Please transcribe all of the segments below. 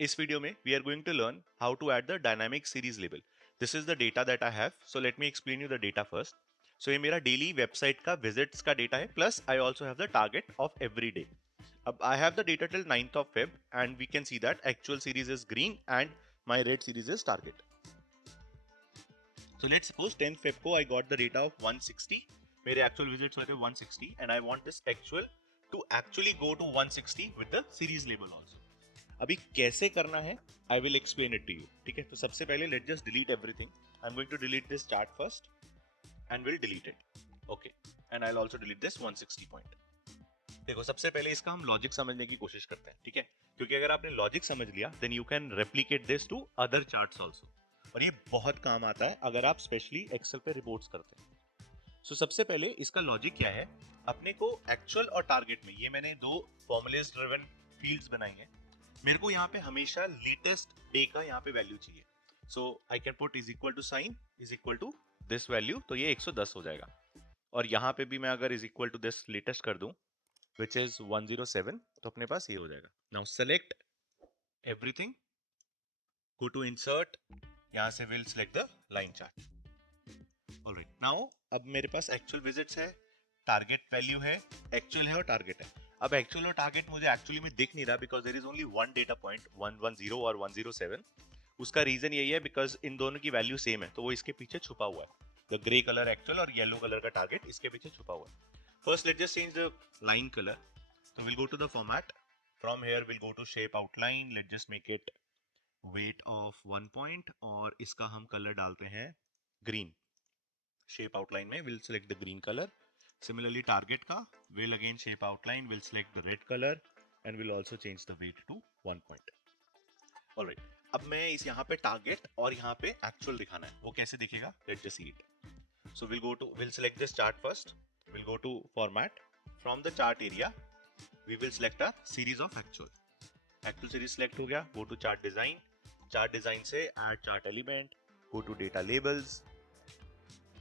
इस वीडियो में we are going to learn how to add the dynamic series label. This is the data that I have. So let me explain you the data first. So ये मेरा daily website का visits का data है, plus I also have the target of every day. अब I have the data till 9th of Feb and we can see that actual series is green and my red series is target. So let's suppose 10th Feb को I got the data of 160. मेरे actual visits हुए थे 160 and I want this actual to actually go to 160 with the series label also. अभी कैसे करना है I will explain it to you. ठीक है, तो सबसे पहले let just delete everything. I am going to delete this chart first and will delete it. Okay, and I will also delete this 160 point. देखो, सबसे पहले इसका हम लॉजिक समझने की कोशिश करते हैं. ठीक है, क्योंकि अगर आपने लॉजिक समझ लिया then you can replicate this to other charts also, और ये बहुत काम आता है अगर आप स्पेशली एक्सेल पे रिपोर्ट्स करते हैं. सो सबसे पहले इसका लॉजिक क्या है. अपने को एक्चुअल और टारगेट में ये मैंने दो फॉर्मूलेज ड्रिवन फील्ड्स बनाई हैं. मेरे को यहाँ पे हमेशा लेटेस्ट डे का यहाँ पे वैल्यू चाहिए. So I can put is equal to sine is equal to this value, तो ये 110 हो जाएगा. और यहाँ पे भी मैं अगर is equal to this latest कर दूं विच इज 107, तो अपने पास ये हो जाएगा. Now select everything, go to insert, यहाँ से will select the line chart. Alright, now अब मेरे पास एक्चुअल विजिट्स है, टारगेट वैल्यू है, एक्चुअल है और टारगेट है. अब एक्चुअल और टारगेट मुझे एक्चुअली में दिख नहीं रहा because there is only one data point 110 और 107. उसका रीजन यही है बिकॉज इन दोनों की वैल्यू सेम है, तो वो इसके पीछे छुपा हुआ है. द ग्रे कलर एक्चुअल और येलो कलर का टारगेट इसके पीछे छुपा हुआ है. First let just change the line colour. तो will go to the format, from here will go to shape outline. Let just make it weight of 1 point और इसका हम कलर डालते हैं ग्रीन. शेप आउटलाइन में will select the green colour. Similarly, target का will again shape outline, will select the red color and will also change the weight to 1 point. Alright, अब मैं इस यहाँ पे target और यहाँ पे actual दिखाना है. वो कैसे दिखेगा? Let's just see it. So we'll select this chart first. We'll go to format. From the chart area, we will select a series of actual. Actual series select हो गया. Go to chart design. Chart design से add chart element. Go to data labels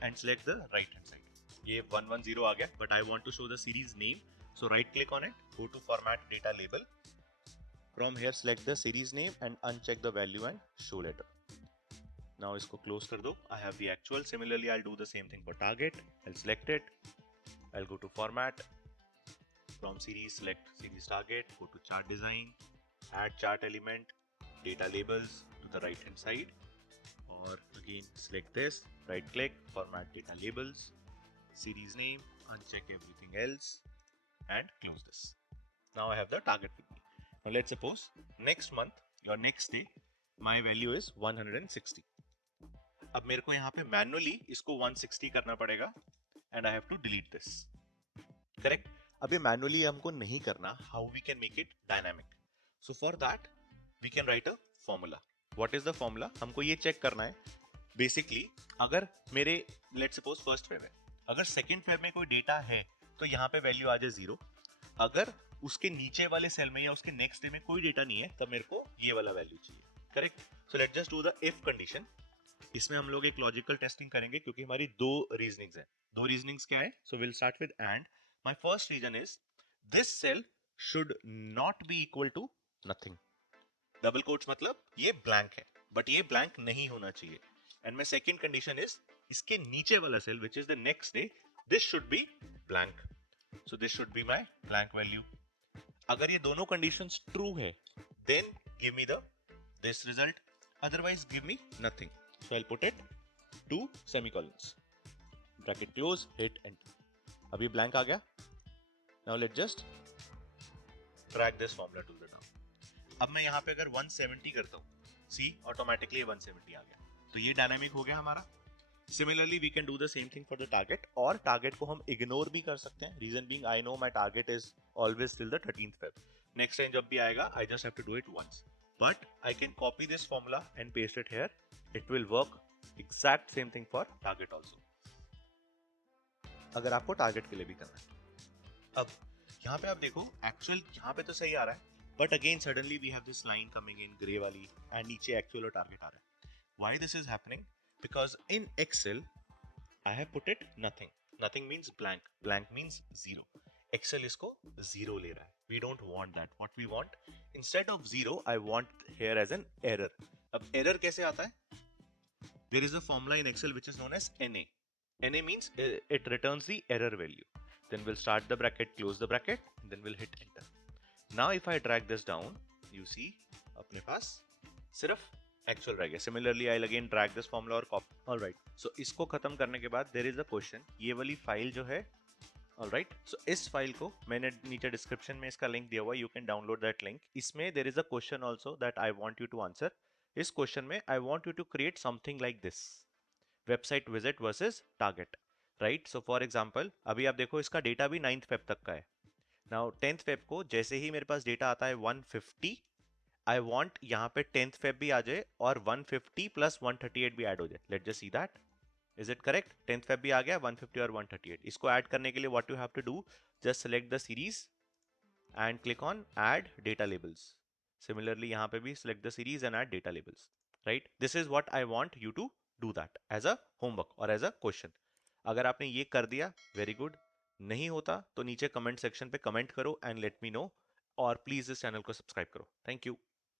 and select the right hand side. ये 110 आ गया, but I want to show the series name. So right click on it, go to format data label. From here select the series name and uncheck the value and show letter. Now इसको close कर दो. I have the actual. Similarly I will do the same thing for target. I will select it. I will go to format, from series select series target, go to chart design, add chart element, data labels to the right hand side, और again select this, right click, format data labels, series name, uncheck everything else and close this. Now I have the target with me. Now let's suppose next month or next day my value is 160. अब मेरे को यहाँ पे manually इसको 160 करना पड़ेगा and I have to delete this. Correct? अब ये मैनुअली हमको नहीं करना. How we can make it dynamic? So for that we can write a formula. What is the formula? हमको ये चेक करना है. बेसिकली अगर मेरे लेट्स सपोज फर्स्ट फेब है, अगर सेकंड फेब में कोई डेटा है तो यहाँ पे वैल्यू आ जाए 0. अगर उसके नीचे वाले सेल में या उसके नेक्स्ट डे में कोई डेटा नहीं है तब मेरे को ये वाला वैल्यू चाहिए. Correct? So let's just do the if condition. इसमें हम लोग एक लॉजिकल टेस्टिंग करेंगे क्योंकि हमारी दो रीजनिंग्स हैं. दो रीजनिंग्स क्या है? So will start with and. My first reason is this cell should not be equal to nothing. Double quotes मतलब ये ब्लैंक है, बट ये ब्लैंक नहीं होना चाहिए. And my second condition is इसके नीचे वाला cell which is the next day, this should be blank. So this should be my blank value. अगर ये दोनों conditions true है then give me this result, otherwise give me nothing. So I'll put it 2 semicolons, bracket close, hit enter. अभी blank आ गया. Now let's just drag this formula to the down. अब मैं यहाँ पे अगर 170 करता हूँ, see automatically 170 आ गया. तो ये डायनामिक हो गया हमारा. Similarly, we can do the same thing for the target, और target को हम ignore भी कर सकते हैं. Reason being, I know my target is always till the 13th Feb. Next time जब भी आएगा, I just have to do it once. But I can copy this formula and paste it here. It will work exact same thing for target also. अगर आपको target के लिए भी करना है. अब यहाँ पे आप देखो, actual यहाँ पे तो सही आ रहा है, but again suddenly we have this line coming in gray वाली, and नीचे actual और target आ रहा है. Why this is happening? Because in Excel, I have put it nothing. Nothing means blank. Blank means 0. Excel इसको 0 ले रहा है. We don't want that. What we want, instead of 0, I want here as an error. अब error कैसे आता है? There is a formula in Excel which is known as NA. NA means it returns the error value. Then we'll start the bracket, close the bracket, then we'll hit enter. Now if I drag this down, you see अपने पास सिर्फ actual रह गया. Similarly, I'll again drag this formula और copy. All right. So इसको खत्म करने के बाद there is a question. ये वाली फाइल जो है, all right. So इस फाइल को मैंने नीचे डिस्क्रिप्शन में इसका लिंक दिया हुआ है. You can download that link. इसमें there is a question also that I want you to answer. इस क्वेश्चन में I want you to create something like this. Website visit versus target. Right? So for example, अभी आप देखो इसका data भी 9th Feb तक का है. Now 10th Feb को जैसे ही मेरे पास डेटा आता है 150, I want यहाँ पे 10th Feb भी आ जाए और 150 plus 138 भी ऐड हो जाए. Let's just see that. Is it correct? 10th Feb भी आ गया, 150 और 138. इसको ऐड करने के लिए what you have to do, just select the series and click on add data labels. Similarly यहाँ पे भी select the series and add data labels. Right? This is what I want you to do that as a homework or as a question. अगर आपने ये कर दिया, very good. नहीं होता तो नीचे कमेंट सेक्शन पे कमेंट करो and let me know. और प्लीज इस चैनल को सब्सक्राइब करो. Thank you.